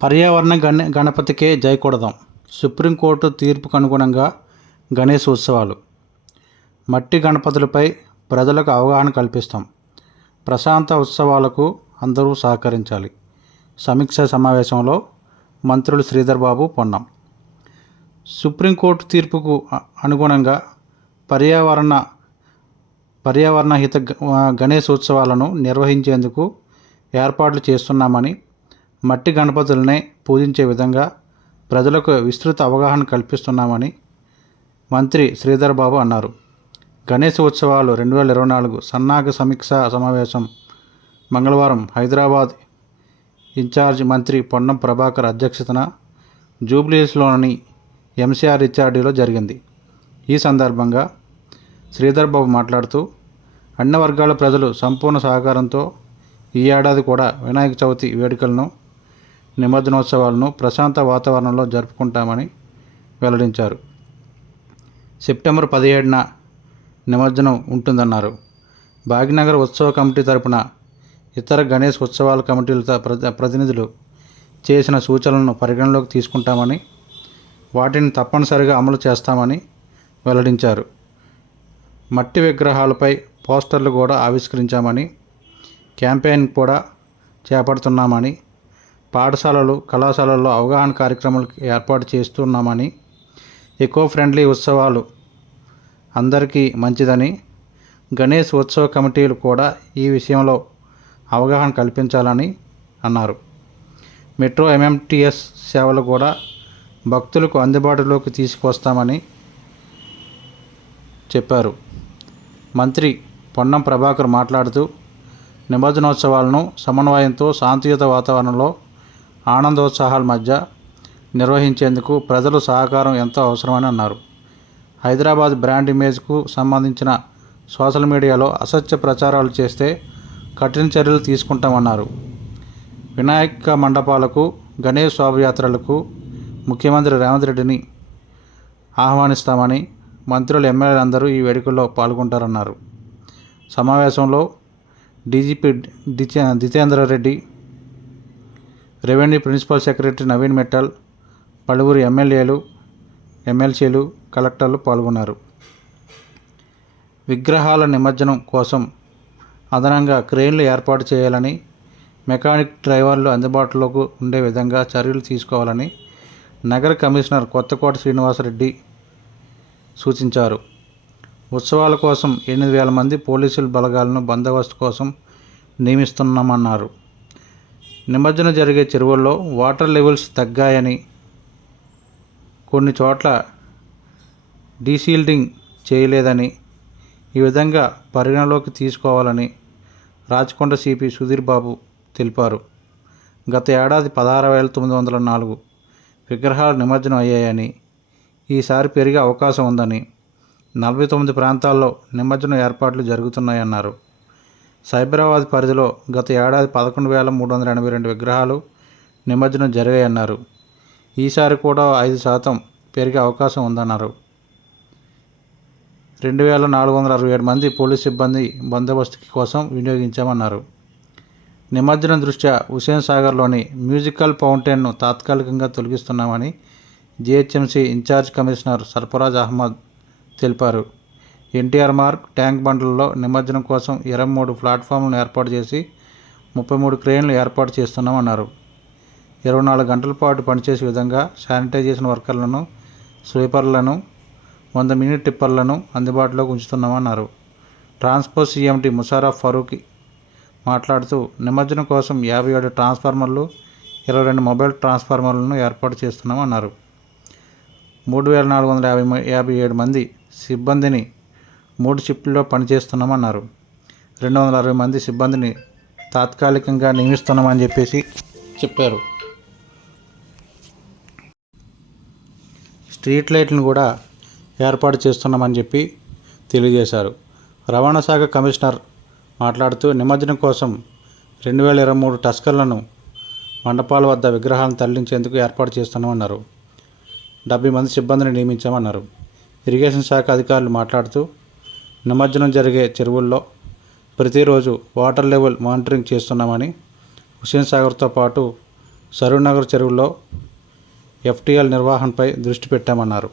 పర్యావరణ గణపతికే జై కొడదాం. సుప్రీంకోర్టు తీర్పుకు అనుగుణంగా గణేష్ ఉత్సవాలు. మట్టి గణపతులపై ప్రజలకు అవగాహన కల్పిస్తాం. ప్రశాంత ఉత్సవాలకు అందరూ సహకరించాలి. సమీక్ష సమావేశంలో మంత్రులు శ్రీధర్ బాబు, పొన్నం. సుప్రీంకోర్టు తీర్పుకు అనుగుణంగా పర్యావరణ హిత గణేష్ ఉత్సవాలను నిర్వహించేందుకు ఏర్పాట్లు చేస్తున్నామని, మట్టి గణపతులనే పూజించే విధంగా ప్రజలకు విస్తృత అవగాహన కల్పిస్తున్నామని మంత్రి శ్రీధర్ బాబు అన్నారు. గణేష్ ఉత్సవాలు 2024 సన్నాహక సమీక్షా సమావేశం మంగళవారం హైదరాబాద్ ఇన్ఛార్జ్ మంత్రి పొన్నం ప్రభాకర్ అధ్యక్షతన జూబ్లీహిల్స్లోని ఎంసీఆర్ రిచార్డీలో జరిగింది. ఈ సందర్భంగా శ్రీధర్ బాబు మాట్లాడుతూ, అన్ని వర్గాల ప్రజలు సంపూర్ణ సహకారంతో ఈ ఏడాది కూడా వినాయక చవితి వేడుకలను, నిమజ్జనోత్సవాలను ప్రశాంత వాతావరణంలో జరుపుకుంటామని వెల్లడించారు. సెప్టెంబర్ 17న నిమజ్జనం ఉంటుందన్నారు. భాగ్యనగర్ ఉత్సవ కమిటీ తరపున ఇతర గణేష్ ఉత్సవాల కమిటీలతో ప్రతినిధులు చేసిన సూచనలను పరిగణలోకి తీసుకుంటామని, వాటిని తప్పనిసరిగా అమలు చేస్తామని వెల్లడించారు. మట్టి విగ్రహాలపై పోస్టర్లు కూడా ఆవిష్కరించామని, క్యాంపెయిన్ కూడా చేపడుతున్నామని, పాఠశాలలు, కళాశాలల్లో అవగాహన కార్యక్రమాలు ఏర్పాటు చేస్తున్నామని, ఎకో ఫ్రెండ్లీ ఉత్సవాలు అందరికీ మంచిదని, గణేష్ ఉత్సవ కమిటీలు కూడా ఈ విషయంలో అవగాహన కల్పించాలని అన్నారు. మెట్రో ఎంఎంటీఎస్ సేవలు కూడా భక్తులకు అందుబాటులోకి తీసుకువస్తామని చెప్పారు. మంత్రి పొన్నం ప్రభాకర్ మాట్లాడుతూ, నిమజ్జనోత్సవాలను సమన్వయంతో శాంతియుత వాతావరణంలో ఆనందోత్సాహాల మధ్య నిర్వహించేందుకు ప్రజల సహకారం ఎంతో అవసరమని అన్నారు. హైదరాబాద్ బ్రాండ్ ఇమేజ్కు సంబంధించిన సోషల్ మీడియాలో అసత్య ప్రచారాలు చేస్తే కఠిన చర్యలు తీసుకుంటామన్నారు. వినాయక మండపాలకు, గణేష్ శోభయాత్రలకు ముఖ్యమంత్రి రేవంత్ రెడ్డిని ఆహ్వానిస్తామని, మంత్రులు, ఎమ్మెల్యేలందరూ ఈ వేడుకల్లో పాల్గొంటారన్నారు. సమావేశంలో DGP Jitender Reddy, revenue principal secretary Naveen Mittal, పలువురు ఎమ్మెల్సీలు, కలెక్టర్లు పాల్గొన్నారు. విగ్రహాల నిమజ్జనం కోసం అదనంగా క్రేన్లు ఏర్పాటు చేయాలని, మెకానిక్ డ్రైవర్లు అందుబాటులోకి ఉండే విధంగా చర్యలు తీసుకోవాలని నగర కమిషనర్ కొత్తకోట శ్రీనివాసరెడ్డి సూచించారు. ఉత్సవాల కోసం 8,000 మంది పోలీసుల బలగాలను బందోబస్తు కోసం నియమిస్తున్నామన్నారు. నిమజ్జనం జరిగే చెరువుల్లో వాటర్ లెవెల్స్ తగ్గాయని, కొన్ని చోట్ల డీసీల్డింగ్ చేయలేదని, ఈ విధంగా పరిగణలోకి తీసుకోవాలని రాచకొండ సిపి సుధీర్ బాబు తెలిపారు. గత ఏడాది 16,904 విగ్రహాలు నిమజ్జనం అయ్యాయని, ఈసారి పెరిగే అవకాశం ఉందని, 49 ప్రాంతాల్లో నిమజ్జనం ఏర్పాట్లు జరుగుతున్నాయన్నారు. సైబరాబాద్ పరిధిలో గత ఏడాది 11,382 విగ్రహాలు నిమజ్జనం జరిగాయన్నారు. ఈసారి కూడా 5% పెరిగే అవకాశం ఉందన్నారు. 2,467 మంది పోలీస్ సిబ్బంది బందోబస్తు కోసం వినియోగించామన్నారు. నిమజ్జనం దృష్ట్యా హుస్సేన్ సాగర్లోని మ్యూజికల్ ఫౌంటైన్ను తాత్కాలికంగా తొలగిస్తున్నామని GHMC incharge commissioner Sarfaraz Ahmed తెలిపారు. ఎన్టీఆర్ మార్గ్, ట్యాంక్ బండ్లలో నిమజ్జనం కోసం 23 ప్లాట్ఫామ్లను ఏర్పాటు చేసి 33 క్రేన్లు ఏర్పాటు చేస్తున్నామన్నారు. 24 గంటల పాటు పనిచేసే విధంగా శానిటైజేషన్ వర్కర్లను, స్వీపర్లను, 100 మినీ టిప్పర్లను అందుబాటులోకి ఉంచుతున్నామన్నారు. ట్రాన్స్పోర్ట్ సీఎండీ ముషర్రఫ్ ఫరూఖీ మాట్లాడుతూ, నిమజ్జనం కోసం 57 ట్రాన్స్ఫార్మర్లు, 22 మొబైల్ ట్రాన్స్ఫార్మర్లను ఏర్పాటు చేస్తున్నామన్నారు. 3,457 మంది సిబ్బందిని 3 షిఫ్టుల్లో పనిచేస్తున్నామన్నారు. 260 మంది సిబ్బందిని తాత్కాలికంగా నియమిస్తున్నామని చెప్పారు. స్ట్రీట్ లైట్లను కూడా ఏర్పాటు చేస్తున్నామని తెలియజేశారు. రవాణా శాఖ కమిషనర్ మాట్లాడుతూ, నిమజ్జనం కోసం 2023 టస్కర్లను మండపాల వద్ద విగ్రహాలను తరలించేందుకు ఏర్పాటు చేస్తున్నామన్నారు. 70 మంది సిబ్బందిని నియమించామన్నారు. ఇరిగేషన్ శాఖ అధికారులు మాట్లాడుతూ, నిమజ్జనం జరిగే చెరువుల్లో ప్రతిరోజు వాటర్ లెవెల్ మానిటరింగ్ చేస్తున్నామని, హుస్సేన్ సాగర్తో పాటు సరూర్ నగర్ చెరువుల్లో FTL నిర్వహణపై దృష్టి పెట్టామన్నారు.